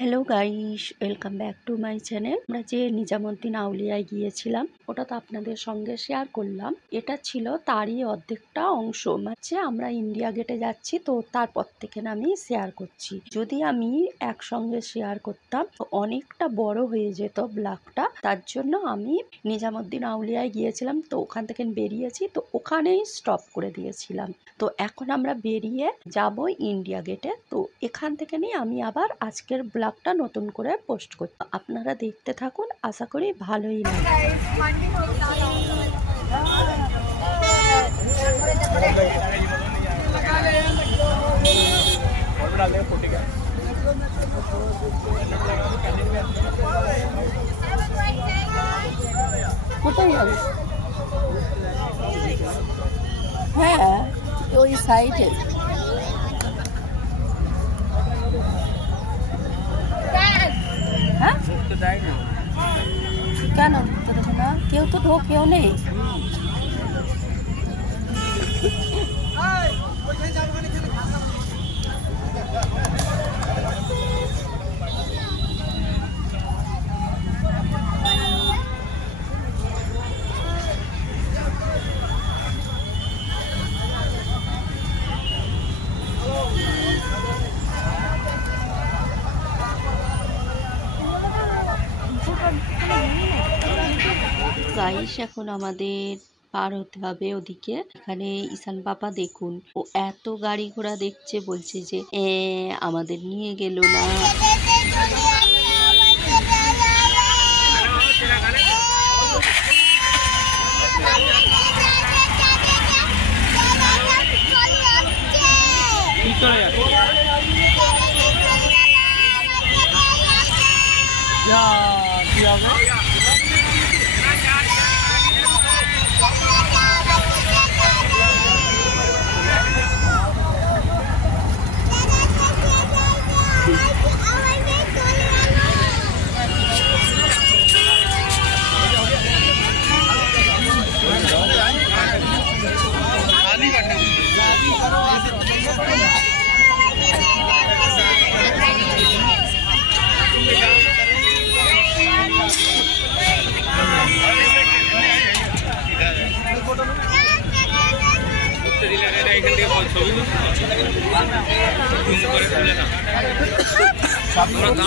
Hello guys, welcome back to my channel. আমরা যে নিজামুদ্দিন আউলিয়ায় গিয়েছিলাম ওটা তো আপনাদের সঙ্গে শেয়ার করলাম। এটা ছিল তারই অর্ধেকটা অংশ, মানে আমরা ইন্ডিয়া গেটে যাচ্ছি তো তারপর থেকে আমি শেয়ার করছি। যদি আমি একসঙ্গে শেয়ার করতাম তো অনেকটা বড় হয়ে যেত ব্লগটা, তার জন্য আমি নিজামুদ্দিন আউলিয়ায় গিয়েছিলাম তো ওখান থেকে বেরিয়েছি তো ওখানেই স্টপ করে দিয়েছিলাম। তো এখন আমরা বেরিয়ে যাব ইন্ডিয়া গেটে। তো এখান থেকে নিয়ে আমি আবার আজকের ব্লগটা নতুন করে পোস্ট করব, আপনারা দেখতে থাকুন, আশা করি ভালোই লাগবে। কোথায় যাবে? হ্যাঁ, ওই সাইডে। কেন ঢুকতে দেবে না? কেউ তো ঢোকেও নেই। গাইস, এখন আমাদের পার হতে হবে ওদিকে। এখানে ঈশান পাপা দেখুন, ও এত গাড়ি ঘোড়া দেখছে, বলছে যে আমাদের নিয়ে গেল না।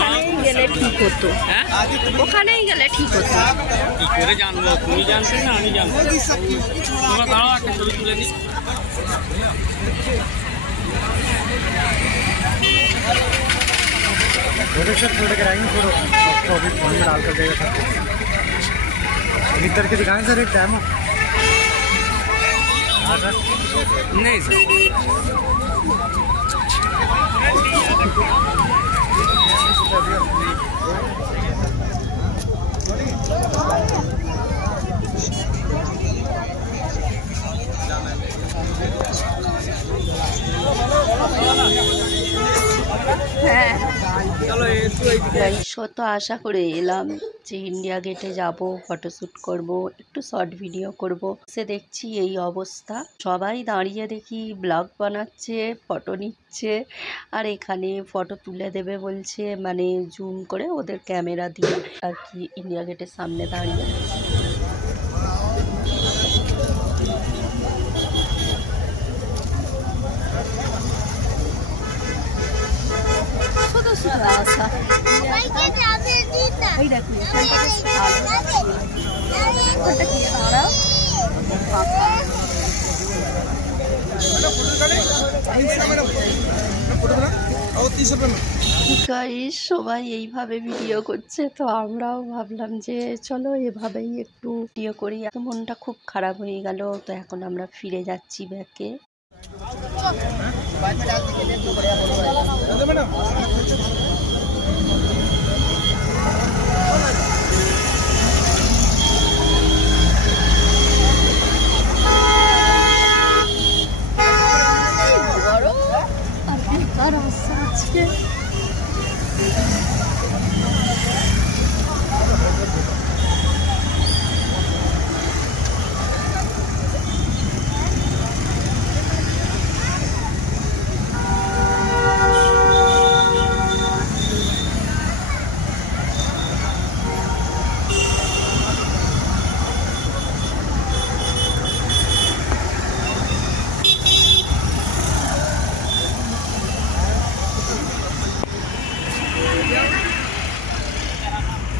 ওখানেই গেলে ঠিক হতো, ওখানেই গেলে ঠিক হতো। কি করে জানবো? তুমি জানতে না আমি জানবো। তোমরা দাঁড়াও, একটা ছবি তুলে দিই। थोड़े कराएंगे फिर उसको अभी फोन में डाल कर देगा सब भीतर के दिखाएं सर एक टाइम। हाँ सर, नहीं सर, হ্যাঁ, তো আশা করে এলাম যে ইন্ডিয়া গেটে যাব, ফটোশ্যুট করব, একটু শর্ট ভিডিও করব। সে দেখছি এই অবস্থা, সবাই দাঁড়িয়ে দেখি ব্লগ বানাচ্ছে, ফটো নিচ্ছে, আর এখানে ফটো তুলে দেবে বলছে, মানে জুম করে ওদের ক্যামেরা দিয়ে আর কি, ইন্ডিয়া গেটের সামনে দাঁড়িয়ে। আশা এই দেখুন সবাই এইভাবে ভিডিও করছে, তো আমরাও ভাবলাম যে চলো এভাবেই একটু ভিডিও করি। মনটা খুব খারাপ হয়ে গেল, তো এখন আমরা ফিরে যাচ্ছি ব্যাকে।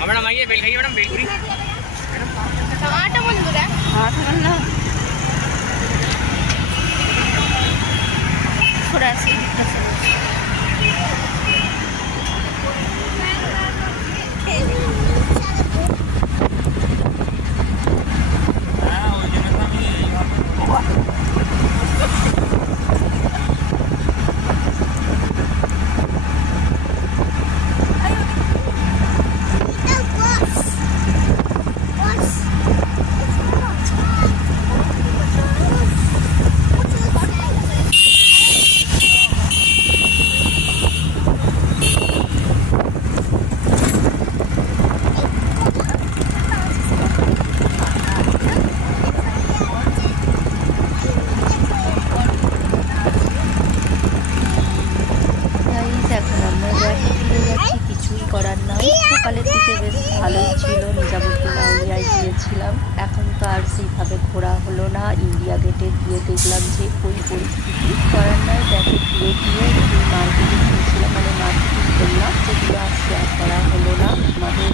मैडम आइए बेल खाइए मैडम बेलपुरी थोड़ा सी কিছুই করার নাই। সকালের দিকে বেশ ভালোই ছিল, নিজামুদ্দিন আউলিয়ায় গিয়েছিলাম। এখন তো আর সেইভাবে ঘোরা হলো না। ইন্ডিয়া গেটে গিয়ে দেখলাম যে ওই পরিস্থিতি করার নাই। ব্যাগে ঘুরে গিয়ে একটু মার্কেটিং করেছিলাম, মানে মার্কেটিং করলাম, যেগুলো আর শেয়ার করা হলো না। আমাদের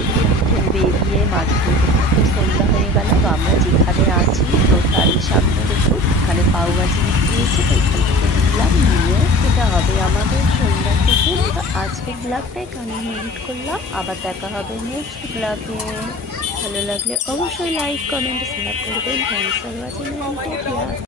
বেরিয়ে মার্কেটিং করতে সন্ধ্যা হয়ে গেল। তো আমরা যেখানে আছি তো তারই সামনে দেখুন এখানে পাউভাজি বিক্রি হয়েছে, তো এখান থেকে নিলাম, নিয়ে এটা হবে আমাদের সন্ধ্যা থেকে। তো আজকের ব্লগটা এখানে এডিট করলাম। আবার দেখা হবে নেক্সট ব্লগে। ভালো লাগলে অবশ্যই লাইক কমেন্ট শেয়ার করবেন। Thanks for watching.